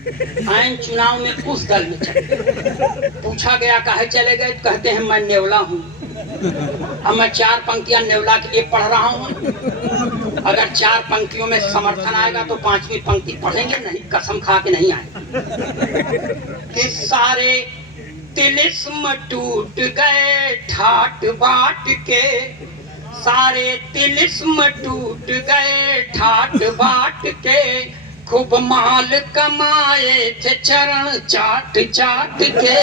आइन चुनाव में उस दल में चले। पूछा गया काहे चले गए, कहते हैं मैं नेवला हूँ। अब मैं 4 पंक्तियां नेवला के लिए पढ़ रहा हूँ। अगर 4 पंक्तियों में समर्थन आएगा तो 5वीं पंक्ति पढ़ेंगे, नहीं कसम खा के नहीं आएगा। कि सारे तिलिस्म टूट गए ठाट बाट के, सारे तिलिस्म टूट गए ठाट बाट के, खूब माल कमाए थे चरण चाट चाट के,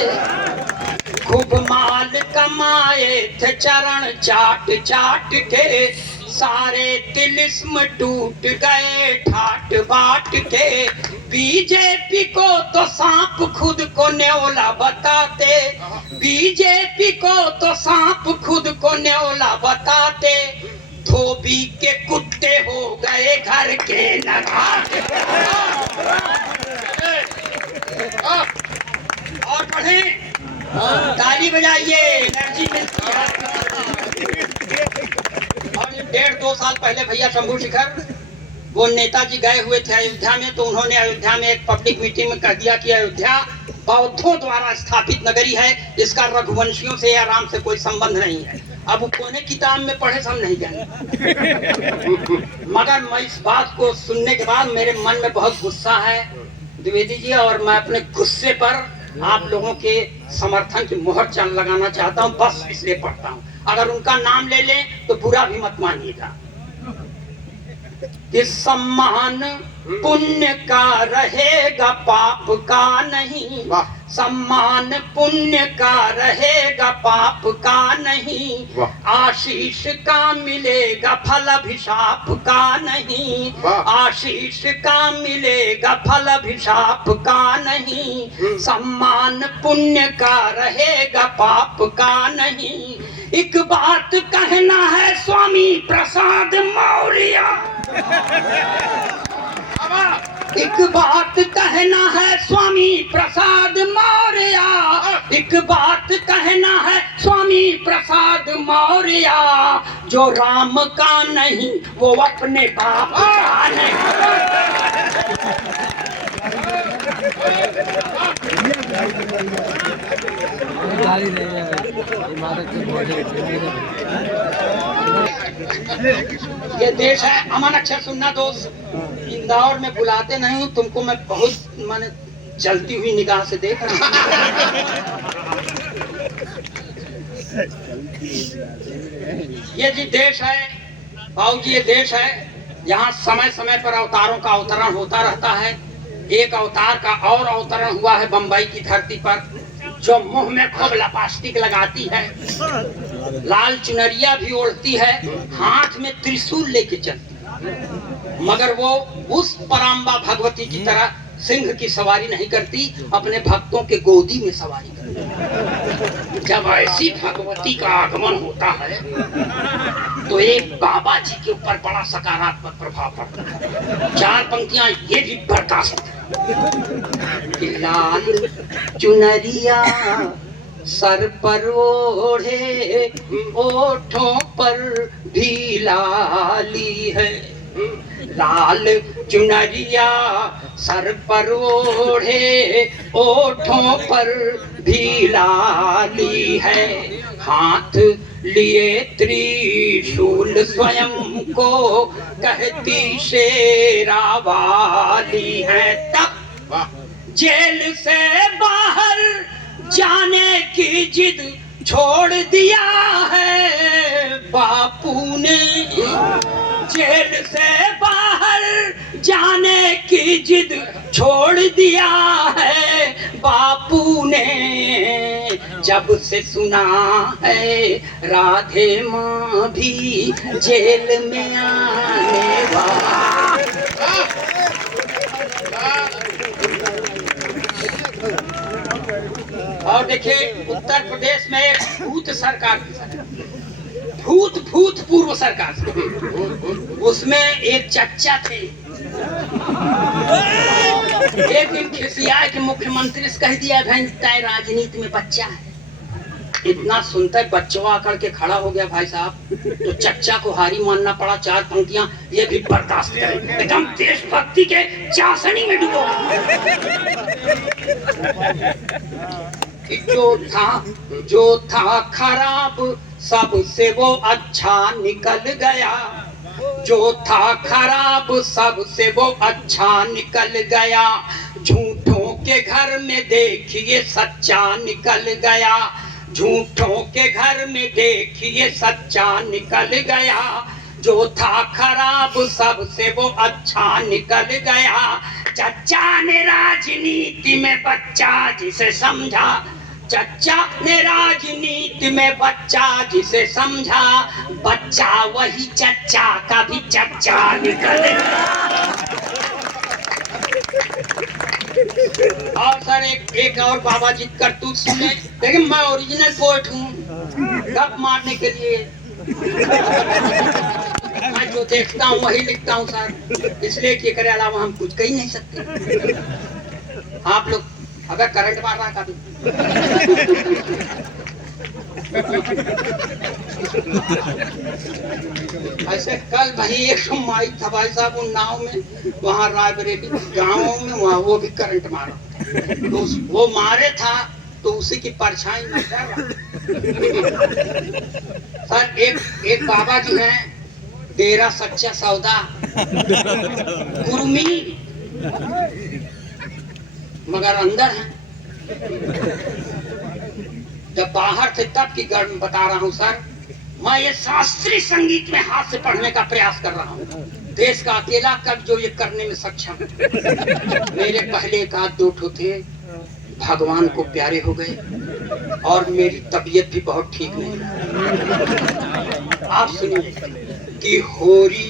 खूब माल कमाए थे चरण चाट चाट के, सारे तिलिस्म टूट गए ठाट बाट के। बीजेपी को तो सांप खुद को न्योला बताते, बीजेपी को तो सांप खुद को न्योला बताते, धोबी के कुत्ते हो गए घर के नगाते। और पढ़े, ताली बजाइए, एनर्जी मिलती है। और 1.5-2 साल पहले भैया शंभू शिखर वो नेताजी गए हुए थे अयोध्या में, तो उन्होंने अयोध्या में एक पब्लिक मीटिंग में कह दिया कि अयोध्या बौद्धों द्वारा स्थापित नगरी है, इसका रघुवंशियों से या राम से कोई संबंध नहीं है। अब वो कोने किताब में पढ़े हम नहीं जाने। मगर मैं इस बात को सुनने के बाद मेरे मन में बहुत गुस्सा है द्विवेदी जी, और मैं अपने गुस्से पर आप लोगों के समर्थन की मोहर चांद लगाना चाहता हूँ, बस इसलिए पढ़ता हूँ। अगर उनका नाम ले लें तो बुरा भी मत मानिएगा। कि सम्मान पुण्य का रहेगा पाप का नहीं, सम्मान पुण्य का रहेगा पाप का नहीं, आशीष का मिलेगा फल अभिशाप का नहीं, आशीष का मिलेगा फल अभिशाप का नहीं, सम्मान पुण्य का रहेगा पाप का नहीं। एक बात कहना है स्वामी प्रसाद मौर्य, एक बात कहना है स्वामी प्रसाद मौर्य, एक बात कहना है स्वामी प्रसाद मौर्य, जो राम का नहीं वो अपने बाप का नहीं। ये देश है, अमन अक्षर सुनना दोस्त, इंदौर में बुलाते नहीं हूँ तुमको, मैं बहुत माने जलती हुई निगाह से देख रहा हूँ। ये जी देश है बाबू जी, ये देश है यहाँ समय समय पर अवतारों का अवतरण होता रहता है। एक अवतार का और अवतरण हुआ है बंबई की धरती पर, जो मुंह में खूब लपास्टिक लगाती है, लाल चुनरिया भी ओढ़ती है, हाथ में त्रिशूल लेके चलती है, मगर वो उस पराम्बा भगवती की तरह सिंह की सवारी नहीं करती, अपने भक्तों के गोदी में सवारी करती है। जब ऐसी भगवती का आगमन होता है तो एक बाबा जी के ऊपर बड़ा सकारात्मक प्रभाव पड़ता है। 4 पंक्तियां ये भी बर्दाश्त है। लाल चुनरिया सर पर ओढ़े, ओठों पर भी लाली है, लाल चुनरिया सर पर ओढ़े, ओठों पर भी लाली है, हाथ लिए त्रिशूल स्वयं को कहती शेरा वाली है। तब जेल से बाहर जाने की जिद छोड़ दिया है बापू ने, जेल से बाहर जाने की जिद छोड़ दिया है बापू ने, जब से सुना है राधे माँ भी जेल में आने वाली। और देखिए उत्तर प्रदेश में भूत सरकार, भूतपूर्व सरकार, उसमें एक चच्चा थे। एक दिन खिसिया कि मुख्यमंत्री से कह दिया भाई तय राजनीति में बच्चा है, इतना सुनता है बच्चों आकर के खड़ा हो गया भाई साहब, तो चच्चा को हारी मानना पड़ा। 4 पंक्तियां ये भी बर्दाश्त करें, एकदम देशभक्ति के चाशनी में डूबो। जो था खराब सबसे वो अच्छा निकल गया, जो था खराब सबसे वो अच्छा निकल गया, झूठों के घर में देखिए सच्चा निकल गया, झूठों के घर में देखिए सच्चा निकल गया, जो था खराब सबसे वो अच्छा निकल गया। चच्चा ने राजनीति में बच्चा जिसे समझा, चच्चा ने राजनीति में बच्चा जिसे समझा, बच्चा वही चच्चा का भी चच्चा निकल गया। और सर एक और बाबा जी करतूत सुने, लेकिन मैं ओरिजिनल पोएट हूँ, गप मारने के लिए मैं जो देखता हूँ वही लिखता हूँ सर, इसलिए कि करे अलावा हम कुछ कह नहीं सकते। आप लोग अगर करंट मार रहा कभी ऐसे कल भाई एक माई था भाई साहब उन नाव में, वहाँ रायबरेली गाँव में, वहाँ वो भी करंट मारा, तो वो मारे था तो उसी की परछाई में सर। एक बाबा जी हैं, डेरा सच्चा सौदा गुरमी, मगर अंदर है। जब बाहर थे तब की गर्म बता रहा हूँ सर। मैं ये शास्त्रीय संगीत में हाथ से पढ़ने का प्रयास कर रहा हूँ, देश का अकेला कवि जो ये करने में सक्षम है। मेरे पहले एक आध दो ठो थे, भगवान को प्यारे हो गए और मेरी तबीयत भी बहुत ठीक नहीं। आप सुनिए कि होरी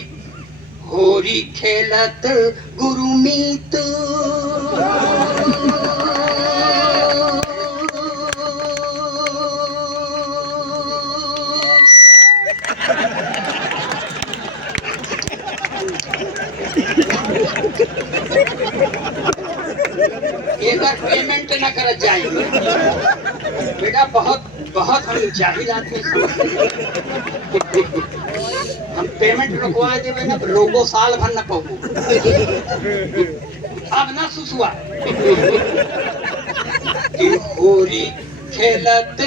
होरी खेलत गुरुमीत, एक बार पेमेंट न कर जाएंगे बेटा, बहुत हम जाहिल आदमी, हम पेमेंट रुकवा देवे ना लोगो साल भर न पाऊ, अब ना सुसुआ। होरी खेलत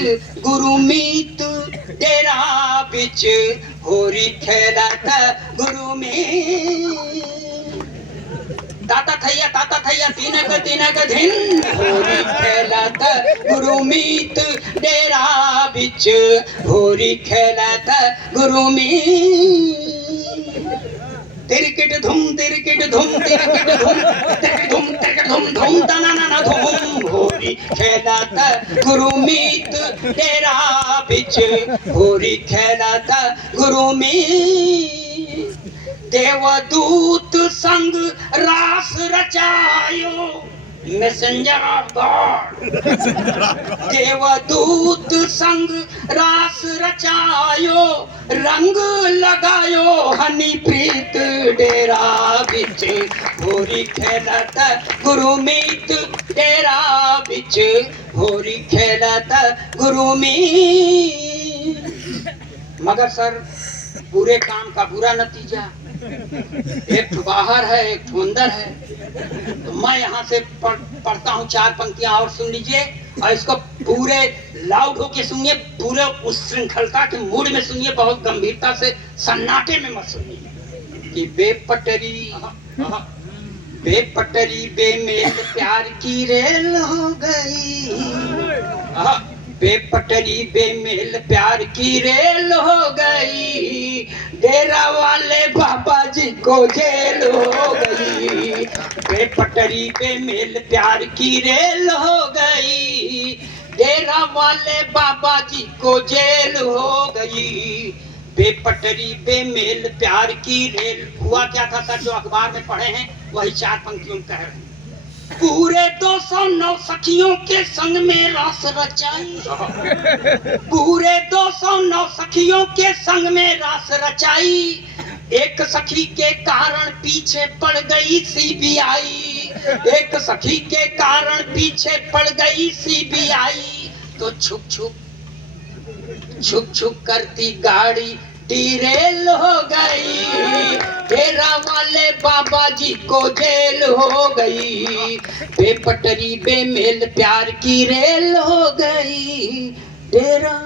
गुरुमीत तेरा बिच, होरी खेलत गुरुमीत, ताता थैया तीनक धिन, होरी खेलत गुरुमीत डेरा बिच, होरी खेलत गुरुमीत। तिरकिट धुम तिरकिट धुम तिरकिट धुम तिरकिट धुम तिरकिट धुम धुम तना ना धुम, होरी खेलत गुरुमीत डेरा बिच, होरी खेलत गुरुमीत। देवदूत संग रास रचायो, मैसेंजर ऑफ गॉड, देवदूत संग रास रचायो, रंग लगायो हनी प्रीत डेरा बिच, होरी खेलत गुरुमीत डेरा बिच, होरी खेलत गुरुमीत। मगर सर बुरे काम का बुरा नतीजा, एक तो बाहर है एक तो अंदर है। तो मैं यहाँ से पढ़ता हूँ 4 पंक्तियां और सुन लीजिए, और इसको पूरे लाउड होके सुनिए, पूरे उस श्रृंखलता के मूड में सुनिए, बहुत गंभीरता से, सन्नाटे में मत सुनिए। कि बेपटरी बेमेल प्यार की रेल हो गई, बेपटरी बेमेल प्यार की रेल हो गई, डेरा वाले बाबा जी को जेल हो गई, बेपटरी बेमेल प्यार की रेल हो गई, डेरा वाले बाबा जी को जेल हो गई, बेपटरी बेमेल प्यार की रेल। हुआ क्या था सर, जो अखबार में पढ़े हैं वही 4 पंक्तियों में कह रहे हैं। पूरे 209 सखियों के संग में रास रचाई, पूरे 209 सखियों के संग में रास रचाई, एक सखी के कारण पीछे पड़ गई सीबीआई, एक सखी के कारण पीछे पड़ गई सीबीआई, तो छुप छुप छुक छुक करती गाड़ी टीरेल हो गई, डेरा वाले बाबा जी को जेल हो गई, बेपटरी बेमेल प्यार की रेल हो गई, डेरा